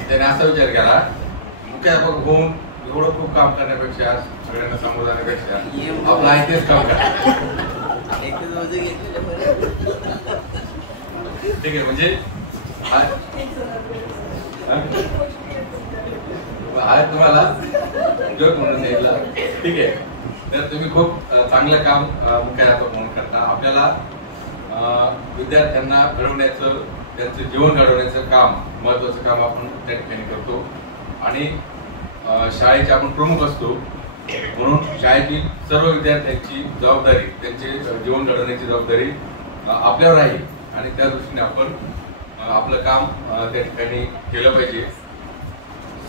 त्याने असा विचार केला, मुख्याध्यापक होऊन एवढं खूप काम करण्यापेक्षा, सगळ्यांना समोर जाण्यापेक्षा आपलं आहे तेच काम करा. ठीक आहे, म्हणजे आहे तुम्हाला जोक म्हणून सांगितलं. ठीक आहे. तर तुम्ही खूप चांगलं काम मुख्याध्यापक म्हणून करता. आपल्याला विद्यार्थ्यांना घडवण्याचं, त्यांचं जीवन घडवण्याचं काम, महत्वाचं काम आपण त्या ठिकाणी करतो. आणि शाळेचे आपण प्रमुख असतो, म्हणून शाळेतील सर्व विद्यार्थ्यांची जबाबदारी, त्यांचे जीवन घडवण्याची जबाबदारी आपल्यावर आहे. आणि त्या दृष्टीने आपण आपलं काम त्या ठिकाणी केलं पाहिजे.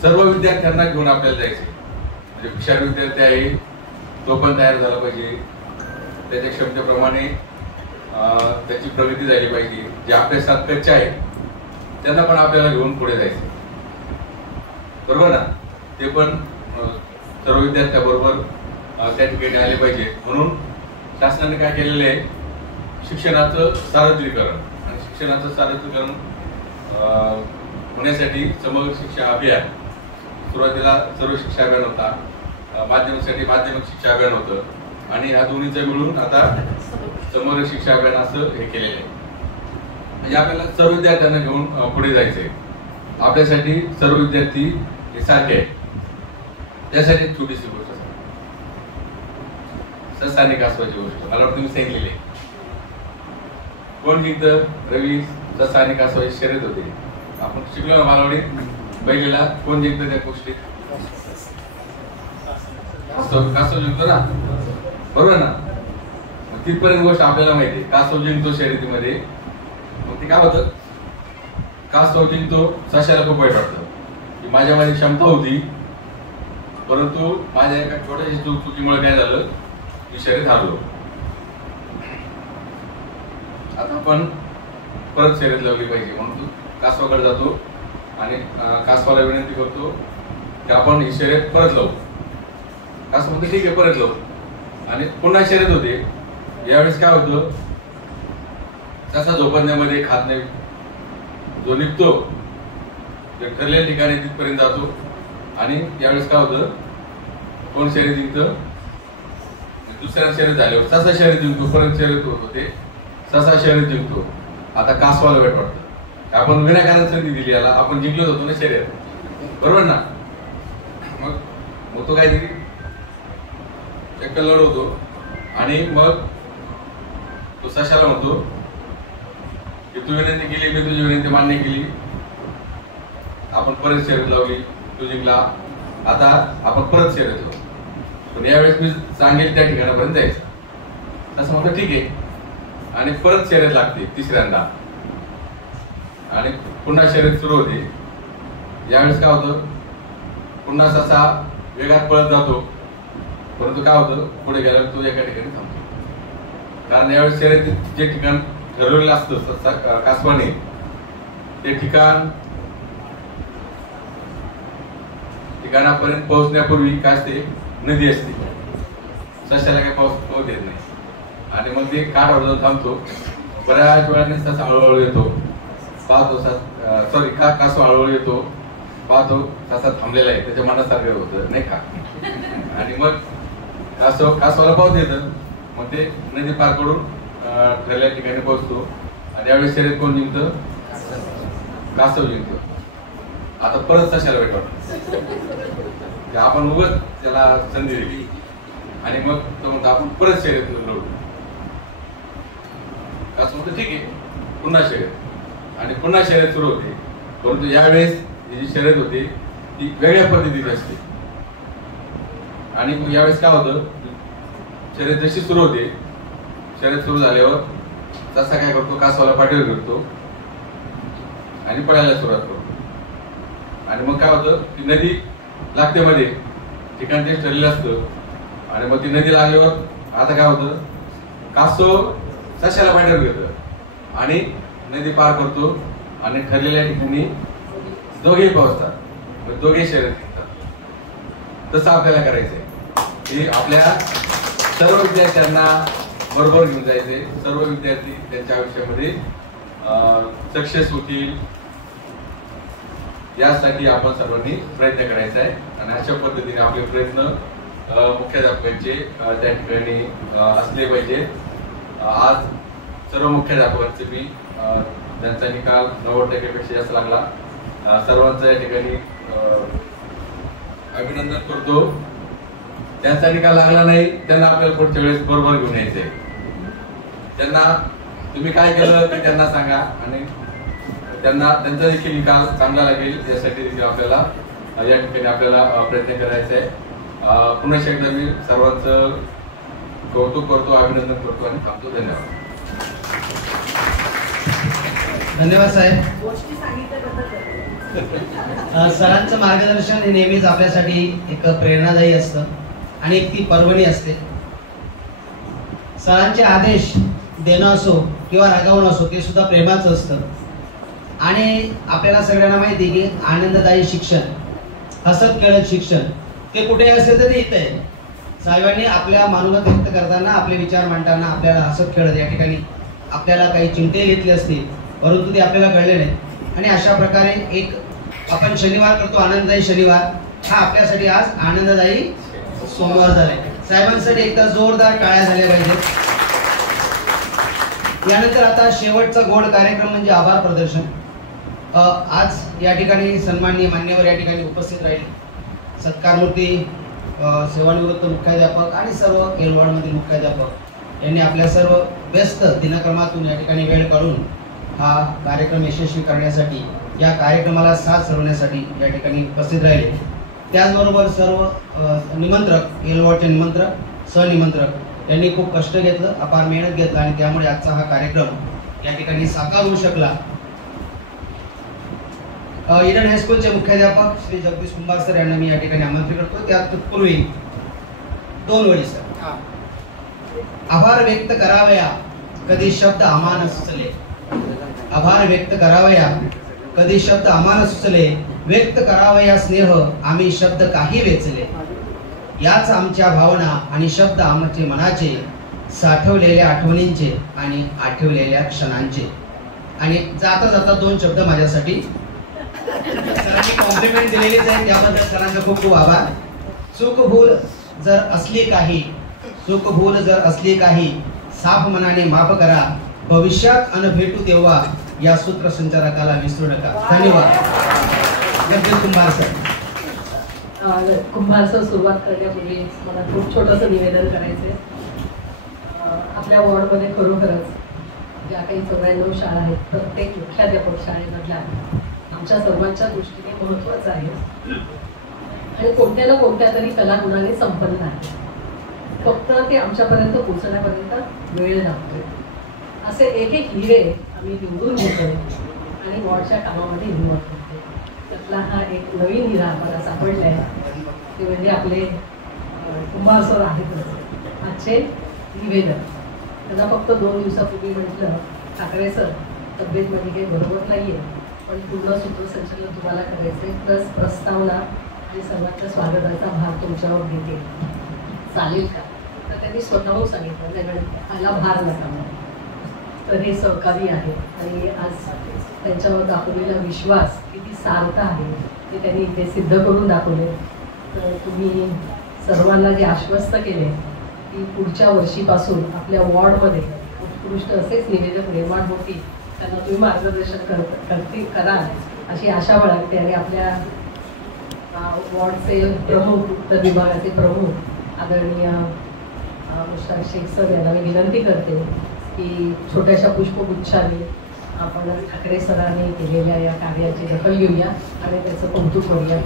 सर्व विद्यार्थ्यांना घेऊन आपल्याला जायचे, म्हणजे हुशार विद्यार्थी आहे तो पण तयार झाला पाहिजे, त्याच्या क्षमतेप्रमाणे त्याची प्रगती झाली पाहिजे. जे अभ्यासात कच्चे आहेत त्यांना पण आपल्याला घेऊन पुढे जायचं, बरोबर ना. ते पण सर्व विद्यार्थ्याबरोबर त्या ठिकाणी आले पाहिजे. म्हणून शासनाने काय केलेलं आहे, शिक्षणाचं सार्वत्रिकरण. आणि शिक्षणाचं सार्वत्रिकरण होण्यासाठी समग्र शिक्षा अभियान, सुरुवातीला सर्व शिक्षा अभियान होता, माध्यमिकसाठी माध्यमिक शिक्षा अभियान होतं, आणि ह्या दोन्हीचं मिळून आता समग्र शिक्षा अभियान असं हे केलेलं आहे. म्हणजे आपल्याला सर्व विद्यार्थ्यांना घेऊन पुढे जायचंय. आपल्यासाठी सर्व विद्यार्थी हे सारखे आहेत. त्यासाठी छोटीशी गोष्ट ससाने कासवाची गोष्ट मला वाटतं तुम्ही सांगितलेली. कोण जिंकतं? रवी ससाने कासवाची शर्यत होते. आपण शिकलो ना बालवाडीत, पहिलीला कोण जिंकतं त्या गोष्टीत? कासव जिंकतो ना, बरोबर ना. तिथपर्यंत गोष्ट आपल्याला माहिती आहे. कासव जिंकतो शर्यतीमध्ये. मग ते काय होतं, कासव जिंकतो, सशाला खूप वाईट वाटतं की माझ्यामध्ये क्षमता होती, परंतु माझ्या एका छोट्याशा चुकीमुळे काय झालं, मी शर्यत हारलो. आता आपण परत शर्यत लावली पाहिजे. म्हणून कासवाकडे जातो आणि कासवाला विनंती करतो की आपण ही शर्यत परत लावू. कासव म्हणतो ठीक आहे परत लावू. आणि पुन्हा शर्यत होते. यावेळेस काय होतं, तसा झोपण्यामध्ये खात नाही, जो निघतो ठरलेल्या ठिकाणी तिथपर्यंत जातो. आणि यावेळेस काय होतं, कोण शर्यत जिंकतं, दुसऱ्या शर्यत झाल्यावर ससा शर्यत जिंकतो, परत शर्यत होत होते, ससा शर्यत जिंकतो. आता कासवाला वाईट वाटतं, आपण विनाकारण संधी दिली याला, आपण जिंकलोच होतो ना शर्यत, बरोबर ना. मग तो काहीतरी एक लढवतो आणि मग तो सशाला म्हणतो की तू विनंती केली, मी तुझी विनंती मान्य केली, आपण परत शर्यत लावली, तू जिंकला, आता आपण परत शर्यत लावू, पण यावेळेस मी सांगेल त्या ठिकाणापर्यंत जायचं. असं म्हणतो ठीक आहे. आणि परत शर्यत लागते तिसऱ्यांदा, आणि पुन्हा शर्यत सुरू होते. यावेळेस काय होतं, पुन्हा ससा वेगात पळत जातो, परंतु काय होतं, पुढे गेल्यावर तो एका ठिकाणी थांबतो. कारण यावेळेस शर्यतीत जे ठिकाण ठरवलेलं असतं कासवाने, ते ठिकाणापर्यंत पोहोचण्यापूर्वी काय असते, नदी असते. सशाला काही पाऊस देत नाही. आणि मग ते काठावर जाऊन थांबतो. बऱ्याच वेळाने ससा हळूहळू येतो, पाहतो कासव हळूहळू येतो, पाहतो ससा थांबलेला आहे, त्याच्या मनासारखं होतं नाही का. आणि मग कासवाला पाऊस येतं. मग ते नदी पार करून ठरलेल्या ठिकाणी पोहोचतो. आणि यावेळेस शर्यत कोण जिंकतं, कासव जिंकतो. आता परत सशाला भेट वाटत, आपण उगाच त्याला संधी दिली. आणि मग तो म्हणतो आपण परत शर्यत लढू. कासव म्हणतो ठीक आहे, पुन्हा शर्यत. आणि पुन्हा शर्यत सुरू होते. परंतु यावेळेस ही जी शर्यत होते ती वेगळ्या पद्धतीची असते. आणि मग यावेळेस काय होतं, शर्यत जशी सुरू होते, शर्यत सुरू झाल्यावर तसा काय करतो, कासवाला पाठीवर घेतो आणि पळायला सुरुवात करतो. आणि मग काय होतं, ती नदी लागते मध्ये, ठिकाण ते ठरलेलं असतं. आणि मग ती नदी लागल्यावर आता काय होतं, कासव सशाला पाठीवर घेतं आणि नदी पार करतो. आणि ठरलेल्या ठिकाणी दोघेही पोहोचतात, दोघे शर्यत जिंकतात. तसं आपल्याला करायचंय की आपल्या सर्व विद्यार्थ्यांना बरोबर घेऊन जायचे. सर्व विद्यार्थी त्यांच्या आयुष्यामध्ये सक्सेस होतील यासाठी आपण सर्वांनी प्रयत्न करायचा आहे. आणि अशा पद्धतीने आपले प्रयत्न मुख्याध्यापकांचे त्या ठिकाणी असले पाहिजे. आज सर्व मुख्याध्यापकांचे मी त्यांचा निकाल 90% पेक्षा जास्त लागला. सर्वांचा या ठिकाणी अभिनंदन करतो. त्यांचा निकाल लागला नाही, त्यांना आपल्याला पुढच्या वेळेस बरोबर घेऊन यायचंय. त्यांना तुम्ही काय केलं ते त्यांना सांगा आणि त्यांना त्यांचा देखील निकाल चांगला लागेल यासाठी देखील आपल्याला या ठिकाणी आपल्याला प्रयत्न करायचा आहे. पुन्हा एकदा मी सर्वांचं कौतुक करतो, अभिनंदन करतो आणि थांबतो. धन्यवाद. धन्यवाद साहेब. सरांचं मार्गदर्शन हे नेहमीच आपल्यासाठी एक प्रेरणादायी असतं आणि एक ती पर्वणी असते. सरांचे आदेश देणं असो किंवा रागावणं असो ते सुद्धा प्रेमाचं असतं. आणि आपल्याला सगळ्यांना माहिती आहे की आनंददायी शिक्षण, हसत खेळत शिक्षण ते कुठे असेल तर ते इथं आहे. साहेबांनी आपल्या मनोगत व्यक्त करताना, आपले विचार मांडताना आपल्याला हसत खेळत या ठिकाणी आपल्याला काही चिंते घेतले असतील, परंतु ते आपल्याला कळले नाही. आणि अशा प्रकारे एक आपण शनिवार करतो आनंददायी शनिवार, हा आपल्यासाठी आज आनंददायी सोमवार झालाय. साहेबांसाठी एकदा जोरदार टाळ्या झाल्या पाहिजेत. यानंतर आता शेवटचा गोड कार्यक्रम म्हणजे आभार प्रदर्शन. आज या ठिकाणी सन्माननीय मान्यवर या ठिकाणी उपस्थित राहिले. सत्कारमूर्ती सेवानिवृत्त मुख्याध्यापक आणि सर्व एलवाडमधील मुख्याध्यापक यांनी आपल्या सर्व व्यस्त दिनक्रमातून या ठिकाणी वेळ काढून हा कार्यक्रम यशस्वी करण्यासाठी, या कार्यक्रमाला साथ सरवण्यासाठी या ठिकाणी उपस्थित राहिले. त्याचबरोबर सर्व निमंत्रक, एलवाडचे निमंत्रक, सहनिमंत्रक यांनी खूप कष्ट घेतलं, अपार मेहनत घेतला आणि त्यामुळे आजचा हा कार्यक्रम या ठिकाणी साकार होऊ शकला. ईडन हायस्कूलचे मुख्याध्यापक श्री जगदीश कुंभार सर यांना मी या ठिकाणी आमंत्रित करतो. त्यापूर्वी 2 ओळी सर. आभार व्यक्त करावया कधी शब्द आम्हाला सुचले, आभार व्यक्त करावया कधी शब्द आम्हाला सुचले, व्यक्त करावया स्नेह आम्ही शब्द काही वेचले, याच आमच्या भावना आणि शब्द आमचे मनाचे, साठवलेल्या आठवणींचे आणि आठवलेल्या क्षणांचे. आणि जाता जाता 2 शब्द माझ्यासाठी सरांनी कॉम्प्लिमेंट दिलेलीच आहे, त्याबद्दल सरांचा खूप खूप आभार. चूक भूल जर असली काही, चूक भूल जर असली काही, साफ मनाने माफ करा, भविष्यात अनभेटू तेव्हा या सूत्रसंचालकाला विसरू नका. धन्यवाद. जगदीश कुंभार सर. कुंभार सर, सुरुवात करण्यापूर्वी मला खूप छोटंसं निवेदन करायचंय. आपल्या वॉर्डमध्ये खरोखरच ज्या काही 94 शाळा आहेत, प्रत्येक मुख्याध्यापक शाळेमधल्या आमच्या सर्वांच्या दृष्टीने महत्त्वाचं आहे आणि कोणत्या ना कोणत्या तरी कलागुणाने संपन्न आहे. फक्त ते आमच्यापर्यंत पोहोचण्यापर्यंत वेळ लागतो. असे एक एक हिरे आम्ही निवडून घेतो आणि वॉर्डच्या कामामध्ये इन्व्हॉल्व करतो. त्यातला हा एक नवीन हिरा आम्हाला सापडला आहे, ते म्हणजे आपले कुंभार सर आहेतच. आजचे निवेदन त्यांना फक्त 2 दिवसापूर्वी म्हटलं, ठाकरे सर तब्येतमध्ये काही बरोबर नाही आहे, पण पूर्ण सूत्रसंचालन तुम्हाला करायचं आहे, प्लस प्रस्तावना आणि सर्वांच्या स्वागताचा भार तुमच्यावर घेते, चालेल का? तर त्यांनी स्वतःहून सांगितलं नाही, मला भार नका. तर हे सहकारी आहे आणि आज त्यांच्यावर दाखवलेला विश्वास किती सार्थ आहे ते त्यांनी इथे सिद्ध करून दाखवले. तर तुम्ही सर्वांना जे आश्वस्त केले की पुढच्या वर्षीपासून आपल्या वॉर्डमध्ये उत्कृष्ट असेच निवेदक निर्माण होतील, त्यांना तुम्ही मार्गदर्शन कराल अशी आशा बाळगते. आणि आपल्या वॉर्डचे प्रमुख, उत्तर विभागाचे प्रमुख आदरणीय मुश्ताक शेख सर यांना मी विनंती करते की छोट्याशा पुष्पगुच्छाने आपण ठाकरे सरांनी केलेल्या या कार्याची दखल घेऊया आणि त्याचं कौतुक करूया.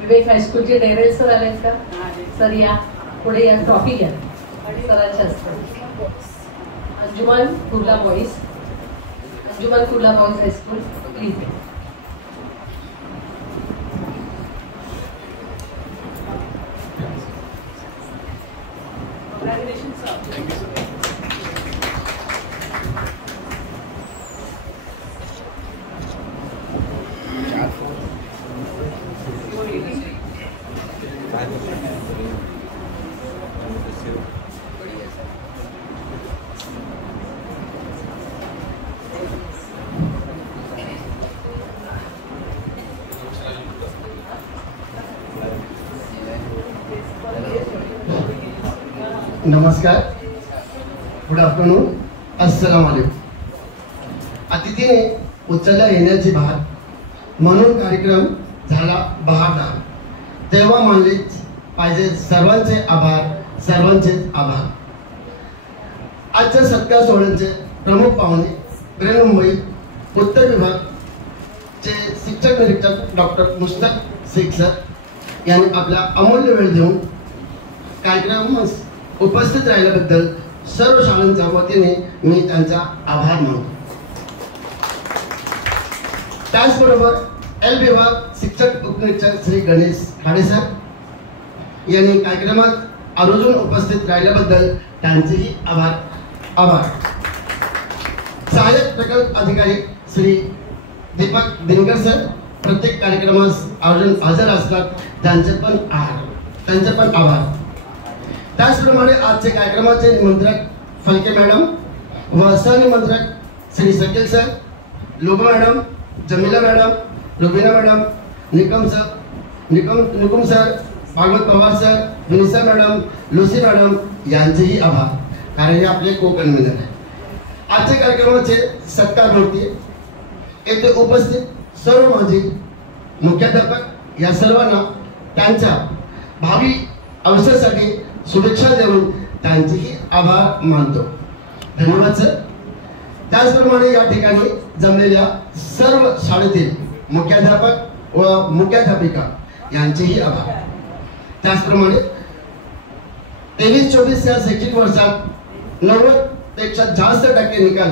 विवेक हायस्कूलचे डेरेल सर आलेत का? सर या पुढे या, ट्रॉफी घ्या सरांच्या असतात. Anjuman Kurla boys, Anjuman Kurla boys high school please. नमस्कार, गुड आफ्टरनून, अस्सलाम वालेकुम. अतिथीने उचलल्या येण्याची भार म्हणून कार्यक्रम झाला बहारदार. तेव्हा मानलेच पाहिजे सर्वांचे आभार, सर्वांचेच आभार. आजच्या सत्कार सोहळ्याचे प्रमुख पाहुणे बृहन्मुंबई उत्तर विभागचे शिक्षक निरीक्षक डॉक्टर मुश्ताक शेख सर यांनी आपला अमूल्य वेळ देऊन कार्यक्रमास उपस्थित राहिल्याबद्दल सर्व शाळांच्या वतीने मी त्यांचा आभार मानतो. त्याचबरोबर एल विभाग शिक्षक उपनिरीक्षक श्री गणेश खाडे सर यांनी कार्यक्रमात आवर्जून उपस्थित राहिल्याबद्दल त्यांचेही आभार. सहाय्यक प्रकल्प अधिकारी श्री दीपक दिनकर सर प्रत्येक कार्यक्रमास आवर्जून हजर असतात, त्यांचे पण आभार. त्याचप्रमाणे आजचे कार्यक्रमाचे निमंत्रक फलके मॅडम व सहनिमंत्रक Shri Sakil sir, Loba madam, Jamila madam, Rubina madam, Nikum sir, Bhagwat Pawar sir, Vinisa madam, Lucy madam यांचेही आभार, कारण हे आपले को कन्व्हेनर आहे. आजच्या कार्यक्रमाचे सत्कारमूर्ती येथे उपस्थित सर्व माजी मुख्याध्यापक या सर्वांना त्यांच्या भावी अवसरासाठी शुभेच्छा देऊन त्यांचेही आभार मानतो. धन्यवाद सर. त्याचप्रमाणे या ठिकाणी जमलेल्या सर्व शाळेतील मुख्याध्यापक व मुख्याध्यापिका यांचेही आभार. त्याचप्रमाणे 23-24 या शैक्षणिक वर्षात 90पेक्षा जास्त टक्के निकाल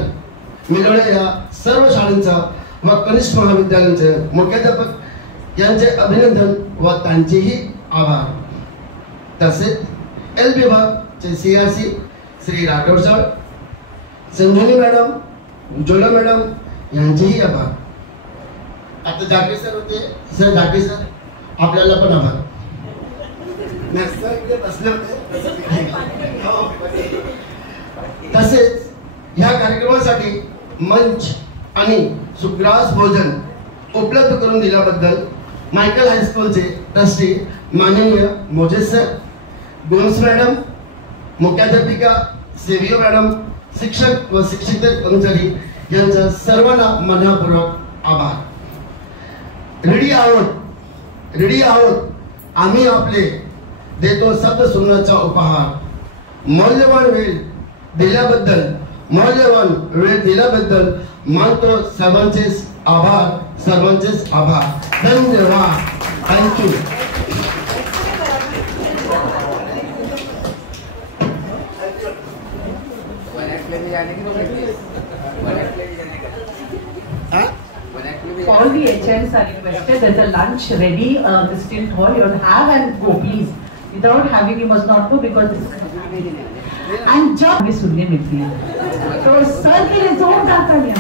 मिळवलेल्या सर्व शाळांचा व कनिष्ठ महाविद्यालयांचे मुख्याध्यापक यांचे अभिनंदन व त्यांचेही आभार. तसेच एल विभागचे CRC Shri Rathod sir, Sanjoni madam, Ujjwala madam यांचेही आभार. आता जाके सर होते, सर जाके सर आपल्याला पण आभार. तसेच ह्या कार्यक्रमासाठी मंच आणि सुग्रास भोजन उपलब्ध करून दिल्याबद्दल मायकल हायस्कूलचे ट्रस्टी माननीय मोजेस सर, गोन्स मॅडम, मुख्याध्यापिका सेवियो मॅडम, शिक्षक व शिक्षिकेतर कर्मचारी यांचा सर्वांना मनपूर्वक आभार. रेडी आहोत आम्ही आपले देतो शब्द सुमनाचा उपहार. मौल्यवान वेळ दिल्याबद्दल मानतो सर्वांचेच आभार. धन्यवाद. Thank you. All the HMs are requested. There's a lunch ready, distant hall. You have and go, please. Without having, you must not go because this. And job भी सुनने मिलती है. तो सर के लिए जोरदार तालियां.